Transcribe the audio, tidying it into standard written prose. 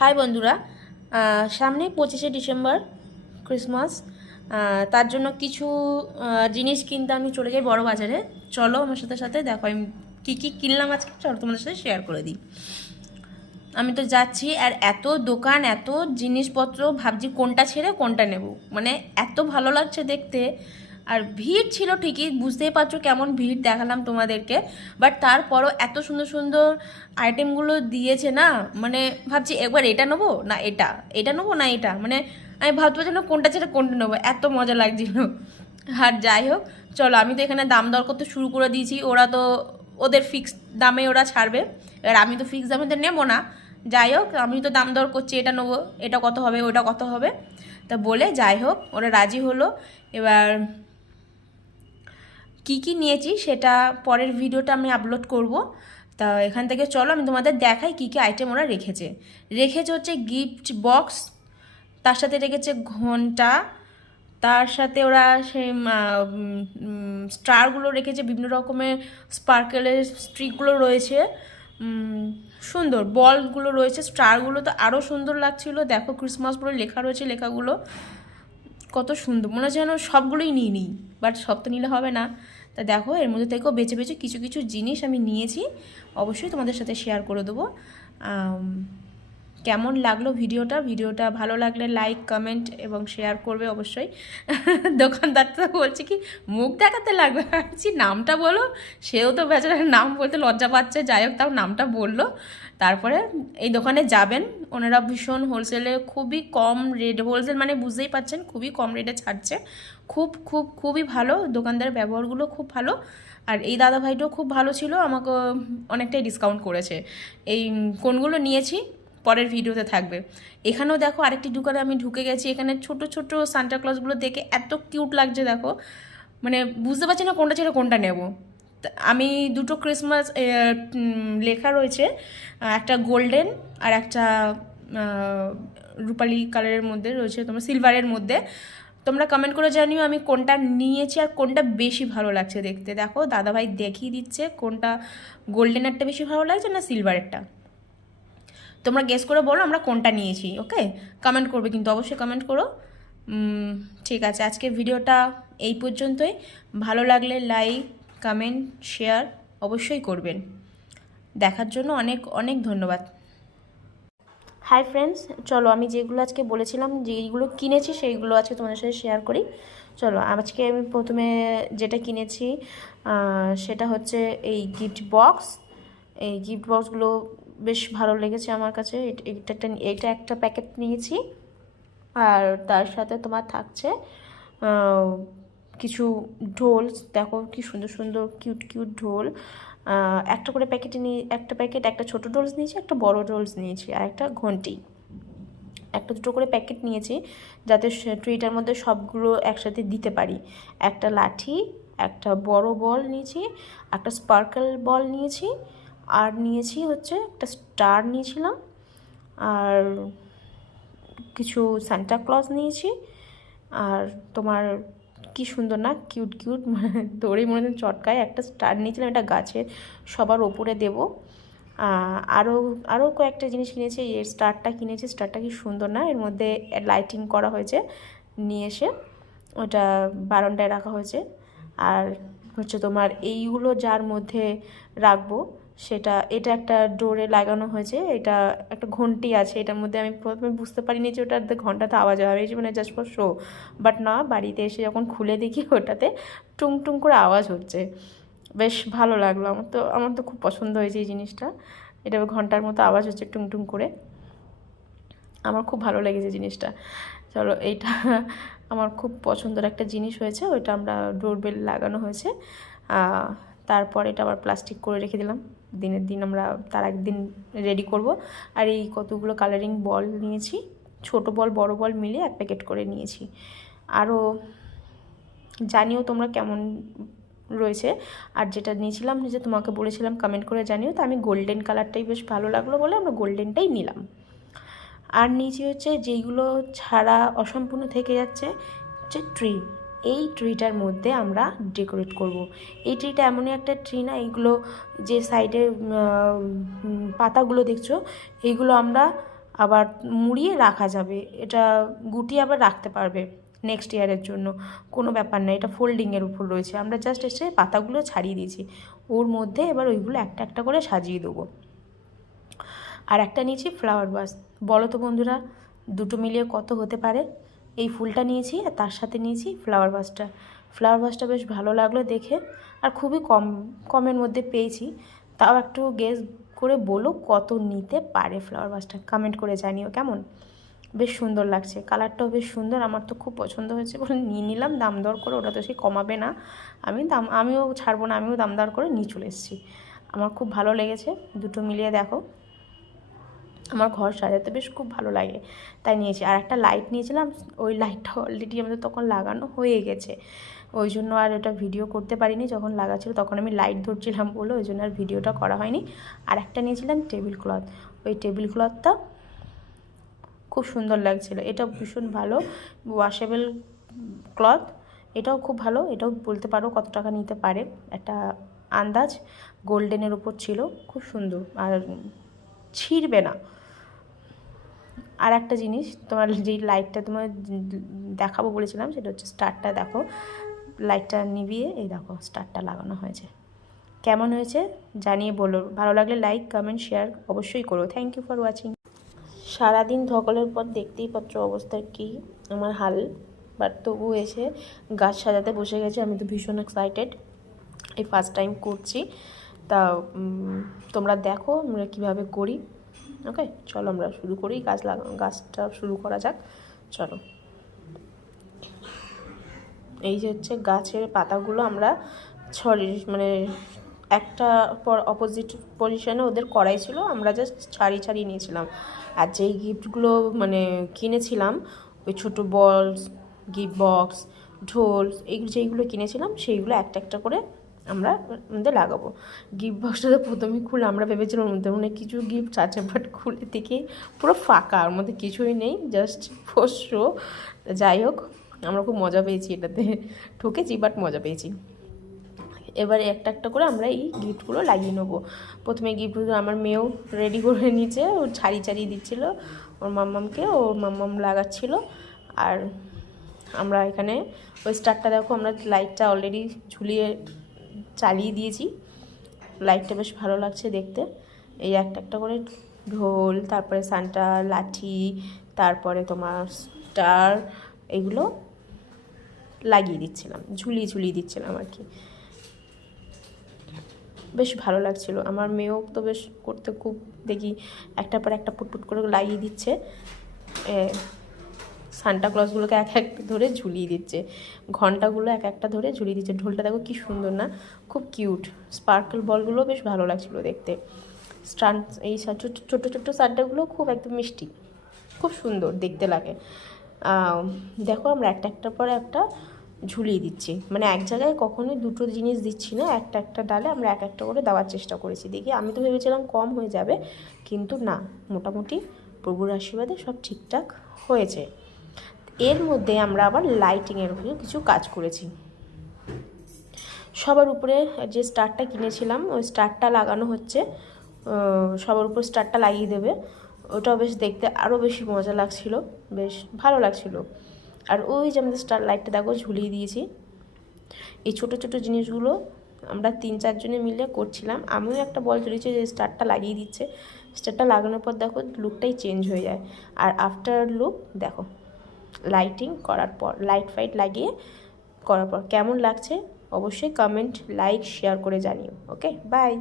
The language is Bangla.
হাই বন্ধুরা, সামনে 25শে ডিসেম্বর ক্রিসমাস। তার জন্য কিছু জিনিস কিনতে আমি চলে যাই বড় বাজারে। চলো আমার সাথে সাথে দেখো আমি কী কী কিনলাম আজকে, চলো তোমাদের সাথে শেয়ার করে দিই। আমি তো যাচ্ছি আর এত দোকান, এত জিনিসপত্র, ভাবছি কোনটা ছেড়ে কোনটা নেব। মানে এত ভালো লাগছে দেখতে। আর ভিড় ছিল ঠিকই, বুঝতেই পারছো কেমন ভিড় দেখালাম তোমাদেরকে, বাট তারপরও এত সুন্দর সুন্দর আইটেমগুলো দিয়েছে না, মানে ভাবছি একবার এটা নেবো না এটা নেবো না এটা, মানে আমি ভাবতে পারছি না কোনটা ছেড়ে কোনটা নেবো, এত মজা লাগছিল। আর যাই হোক, চলো আমি তো এখানে দাম দর করতে শুরু করে দিয়েছি। ওরা তো ওদের ফিক্স দামে ওরা ছাড়বে, এবার আমি তো ফিক্স দামে তো নেবো না। যাই হোক, আমি তো দাম দর করছি, এটা নেবো, এটা কত হবে, ওটা কত হবে, তা বলে যাই হোক ওরা রাজি হলো। এবার কি কি নিয়েছি সেটা পরের ভিডিওটা আমি আপলোড করব। তা এখান থেকে চলো আমি তোমাদের দেখাই কি কি আইটেম ওরা রেখেছে হচ্ছে গিফট বক্স, তার সাথে রেখেছে ঘন্টা, তার সাথে ওরা সেই স্টারগুলো রেখেছে, বিভিন্ন রকমের স্পার্কেলের স্ট্রিকগুলো রয়েছে, সুন্দর বলগুলো রয়েছে, স্টারগুলো তো আরও সুন্দর লাগছিলো। দেখো ক্রিসমাস বলে লেখা রয়েছে, লেখাগুলো কত সুন্দর, মনে হচ্ছে যেন সবগুলোই নিয়ে নিই, বাট সব তো নিলে হবে না। তা দেখো এর মধ্যে থেকেও বেছে বেছে কিছু কিছু জিনিস আমি নিয়েছি, অবশ্যই তোমাদের সাথে শেয়ার করে দেবো। কেমন লাগলো ভিডিওটা ভালো লাগলে লাইক কমেন্ট এবং শেয়ার করবে অবশ্যই। দোকানদার তো বলছে কি মুখ দেখাতে লাগবে, ভাবছি নামটা বলো, সেও তো বেচারার নাম বলতে লজ্জা পাচ্ছে, যাই হোক তাও নামটা বললো। তারপরে এই দোকানে যাবেন, ওনারা ভীষণ হোলসেলে খুবই কম রেট, হোলসেল মানে বুঝতেই পারছেন খুবই কম রেটে ছাড়ছে, খুবই ভালো, দোকানদারের ব্যবহারগুলো খুব ভালো। আর এই দাদাভাইটাও খুব ভালো ছিল, আমাকে অনেকটাই ডিসকাউন্ট করেছে। এই কোনগুলো নিয়েছি পরের ভিডিওতে থাকবে। এখানেও দেখো আরেকটি দোকানে আমি ঢুকে গেছি, এখানে ছোট ছোট সান্টা ক্লজগুলো দেখে এত কিউট লাগছে দেখো, মানে বুঝতে পারছি না কোনটা ছেড়ে কোনটা নেব। আমি দুটো ক্রিসমাস লেখা রয়েছে, একটা গোল্ডেন আর একটা রূপালি কালারের মধ্যে রয়েছে, তোমার সিলভারের মধ্যে। তোমরা কমেন্ট করে জানিও আমি কোনটা নিয়েছি আর কোনটা বেশি ভালো লাগছে দেখতে। দেখো দাদাভাই দেখিয়ে দিচ্ছে কোনটা গোল্ডেনেরটা বেশি ভালো লাগছে না সিলভারেরটা। তোমরা গেস করে বলো আমরা কোনটা নিয়েছি, ওকে? কমেন্ট করবে কিন্তু, অবশ্যই কমেন্ট করো। ঠিক আছে, আজকের ভিডিওটা এই পর্যন্তই। ভালো লাগলে লাইক কমেন্ট শেয়ার অবশ্যই করবেন। দেখার জন্য অনেক অনেক ধন্যবাদ। হাই ফ্রেন্ডস, চলো আমি যেগুলো আজকে বলেছিলাম যেইগুলো কিনেছি সেইগুলো আজকে তোমাদের সাথে শেয়ার করি। চলো আজকে আমি প্রথমে যেটা কিনেছি সেটা হচ্ছে এই গিফট বক্স। এই গিফট বক্সগুলো বেশ ভালো লেগেছে আমার কাছে। এটা একটা প্যাকেট নিয়েছি, আর তার সাথে তোমার থাকছে কিছু ঢোল। দেখো কি সুন্দর সুন্দর কিউট কিউট ঢোল। একটা করে প্যাকেটে নিয়ে একটা ছোটো ঢোলস নিয়েছি, একটা বড় ঢোলস নিয়েছি, আর একটা ঘন্টি। একটা দুটো করে প্যাকেট নিয়েছি যাতে ট্রিটার মধ্যে সবগুলো একসাথে দিতে পারি। একটা লাঠি, একটা বড় বল নিয়েছি, একটা স্পার্কেল বল নিয়েছি, আর নিয়েছি হচ্ছে একটা স্টার নিয়েছিলাম, আর কিছু সান্টা ক্লজ নিয়েছি। আর তোমার কি সুন্দর না, কিউট কিউট, দড়ি মনে হয় চটকায় একটা স্টার নিয়েছিলাম, এটা গাছের সবার ওপরে দেবো। আরও কয়েকটা জিনিস কিনেছি, এই স্টারটা কিনেছি, স্টারটা কি সুন্দর না, এর মধ্যে লাইটিং করা হয়েছে, নিয়ে এসে ওটা বারান্দায় রাখা হয়েছে। আর হচ্ছে তোমার এইগুলো যার মধ্যে রাখবো এটা একটা ডোরে লাগানো হয়েছে, এটা একটা ঘন্টি আছে এটার মধ্যে। আমি প্রথমে বুঝতে পারিনি যে ওটাতে ঘন্টাতে আওয়াজ হবে, এই মানে জাস্ট ফর শো, বাট না, বাড়িতে এসে যখন খুলে দেখি ওটাতে টুং টুং করে আওয়াজ হচ্ছে। বেশ ভালো লাগলো, আমার তো খুব পছন্দ হয়েছে এই জিনিসটা। এটা ঘন্টার মতো আওয়াজ হচ্ছে টুং টুং করে, আমার খুব ভালো লেগেছে জিনিসটা। চলো এইটা আমার খুব পছন্দের একটা জিনিস হয়েছে, ওইটা আমরা ডোরবেল লাগানো হয়েছে। তারপর এটা আবার প্লাস্টিক করে রেখে দিলাম, দিনের দিন আমরা তার একদিন রেডি করব। আর এই কতগুলো কালারিং বল নিয়েছি, ছোট বল বড় বল মিলে এক প্যাকেট করে নিয়েছি। আরও জানিও তোমরা কেমন রয়েছে। আর যেটা নিয়েছিলাম, যে তোমাকে বলেছিলাম কমেন্ট করে জানিও, তো আমি গোল্ডেন কালারটাই বেশ ভালো লাগলো বলে আমরা গোল্ডেনটাই নিলাম। আর নিচে হচ্ছে যেইগুলো ছাড়া অসম্পূর্ণ থেকে যাচ্ছে হচ্ছে ট্রি। এই ট্রিটার মধ্যে আমরা ডেকোরেট করব। এই ট্রিটা এমনই একটা ট্রি না, এইগুলো যে সাইডে পাতাগুলো দেখছো এইগুলো আমরা আবার মুড়িয়ে রাখা যাবে, এটা গুটিয়ে আবার রাখতে পারবে নেক্সট ইয়ারের জন্য, কোনো ব্যাপার না। এটা ফোল্ডিংয়ের উপর রয়েছে, আমরা জাস্ট এসে পাতাগুলো ছাড়িয়ে দিয়েছি, ওর মধ্যে এবার ওইগুলো একটা একটা করে সাজিয়ে দেবো। আর একটা নিয়েছি ফ্লাওয়ার ভাস। বলো তো বন্ধুরা দুটো মিলিয়ে কত হতে পারে? এই ফুলটা নিয়েছি আর তার সাথে নিয়েছি ফ্লাওয়ার ভাসটা। ফ্লাওয়ার ভাসটা বেশ ভালো লাগলো দেখে, আর খুবই কমের মধ্যে পেয়েছি। তাও একটু গেস করে বলো কত নিতে পারে ফ্লাওয়ার ভাসটা, কমেন্ট করে জানিও কেমন। বেশ সুন্দর লাগছে, কালারটাও বেশ সুন্দর, আমার তো খুব পছন্দ হয়েছে বলে নিয়ে নিলাম দাম দর করে। ওটা তো সে কমাবে না, আমিও ছাড়বো না, আমিও দাম দর করে নিয়ে চলে এসেছি। আমার খুব ভালো লেগেছে, দুটো মিলিয়ে দেখো আমার ঘর সাজাতে বেশ খুব ভালো লাগে, তাই নিয়েছি। আর একটা লাইট নিয়েছিলাম, ওই লাইটটা অলরেডি আমাদের তখন লাগানো হয়ে গেছে, ওই জন্য আর এটা ভিডিও করতে পারিনি। যখন লাগাচ্ছিল তখন আমি লাইট ধরছিলাম বলে ওই জন্য আর ভিডিওটা করা হয়নি। আর একটা নিয়েছিলাম টেবিল ক্লথ, ওই টেবিল ক্লথটা খুব সুন্দর লাগছিল, এটা ভীষণ ভালো ওয়াশেবল ক্লথ, এটাও খুব ভালো। এটাও বলতে পারো কত টাকা নিতে পারে, একটা আন্দাজ গোল্ডেনের উপর ছিল, খুব সুন্দর আর ছিঁড়বে না। আর একটা জিনিস, তোমার যেই লাইটটা তোমার দেখাবো বলেছিলাম সেটা হচ্ছে স্টারটা। দেখো লাইটটা নিভিয়ে এই দেখো স্টারটা লাগানো হয়েছে, কেমন হয়েছে জানিয়ে বলো। ভালো লাগলে লাইক কমেন্ট শেয়ার অবশ্যই করো। Thank you for watching. সারাদিন ধকলের পর দেখতেই পাচ্ছ অবস্থা কি আমার হাল, বাট তবু এসে গাছ সাজাতে বসে গেছে। আমি তো ভীষণ এক্সাইটেড, এই ফার্স্ট টাইম করছি। তা তোমরা দেখো আমরা কীভাবে করি। ওকে চলো আমরা শুরু করি, গাছটা শুরু করা যাক, চলো। এই যে হচ্ছে গাছের পাতাগুলো আমরা মানে একটা অপোজিট পজিশনে ওদের করাই ছিল, আমরা জাস্ট ছাড়িয়ে নিয়েছিলাম। আর যেই গিফটগুলো মানে কিনেছিলাম, ওই ছোটো বলস, গিফট বক্স, ঢোল, যেইগুলো কিনেছিলাম সেইগুলো একটা একটা করে আমরা মধ্যে লাগাবো। গিফট বক্সটা তো প্রথমেই খুলে আমরা ভেবেছিলাম ওর মধ্যে অনেক কিছু গিফট আছে, বাট খুলে থেকে পুরো ফাঁকা, ওর মধ্যে কিছুই নেই, জাস্ট ফোস্ট। যাই হোক আমরা খুব মজা পেয়েছি এটাতে, ঠকেছি বাট মজা পেয়েছি। এবারে একটা একটা করে আমরা এই গিফটগুলো লাগিয়ে নেবো। প্রথমে গিফটগুলো আমার মেয়েও রেডি করে নিয়েছে, ও ছাড়িয়ে দিচ্ছিলো ওর মাম্মামকে, ওর মাম্মাম লাগাচ্ছিল। আর আমরা এখানে ওই স্টারটা দেখো আমরা লাইটটা অলরেডি চালিয়ে দিয়েছি, লাইটটা বেশ ভালো লাগছে দেখতে। এই একটা একটা করে ঢোল, তারপরে সান্টা লাঠি, তারপরে তোমার স্টার, এগুলো লাগিয়ে দিচ্ছিলাম, ঝুলিয়ে দিচ্ছিলাম আর কি। বেশ ভালো লাগছিল, আমার মেয়েও তো বেশ করতে খুব দেখি একটার পর একটা পুটপুট করে লাগিয়ে দিচ্ছে, সান্টা ক্লজগুলোকে এক একটা ধরে ঝুলিয়ে দিচ্ছে, ঘন্টাগুলো এক একটা ধরে ঝুলিয়ে দিচ্ছে। ঢোলটা দেখো কি সুন্দর না, খুব কিউট, স্পার্কল বলগুলো বেশ ভালো লাগছিলো দেখতে। এই ছোটো ছোটো সান্টাগুলো খুব একদম মিষ্টি, খুব সুন্দর দেখতে লাগে। দেখো আমরা একটা পর একটা ঝুলিয়ে দিচ্ছি, মানে এক জায়গায় কখনোই দুটো জিনিস দিচ্ছি না, একটা ডালে আমরা এক একটা করে দেওয়ার চেষ্টা করেছি। দেখি আমি তো ভেবেছিলাম কম হয়ে যাবে, কিন্তু না, মোটামুটি প্রভুর আশীর্বাদে সব ঠিকঠাক হয়েছে। এর মধ্যে আমরা আবার লাইটিংয়ের উপরে কিছু কাজ করেছি। সবার উপরে যে স্টারটা কিনেছিলাম ওই স্টারটা লাগানো হচ্ছে, সবার উপর স্টারটা লাগিয়ে দেবে, ওটাও বেশ দেখতে আরও বেশি মজা লাগছিল, বেশ ভালো লাগছিল। আর ওই যে আমাদের স্টার লাইটটা দেখো ঝুলিয়ে দিয়েছি। এই ছোটো ছোটো জিনিসগুলো আমরা 3-4 জনে মিলে করছিলাম, আমিও একটা বল ঝুলিয়েছি যে স্টারটা লাগিয়ে দিচ্ছে। স্টারটা লাগানোর পর দেখো লুকটাই চেঞ্জ হয়ে যায়। আর আফটার লুক দেখো লাইটিং করার পর, লাইট ফাইট লাগিয়ে করার পর কেমন লাগছে অবশ্যই কমেন্ট লাইক শেয়ার করে জানিও। Okay bye.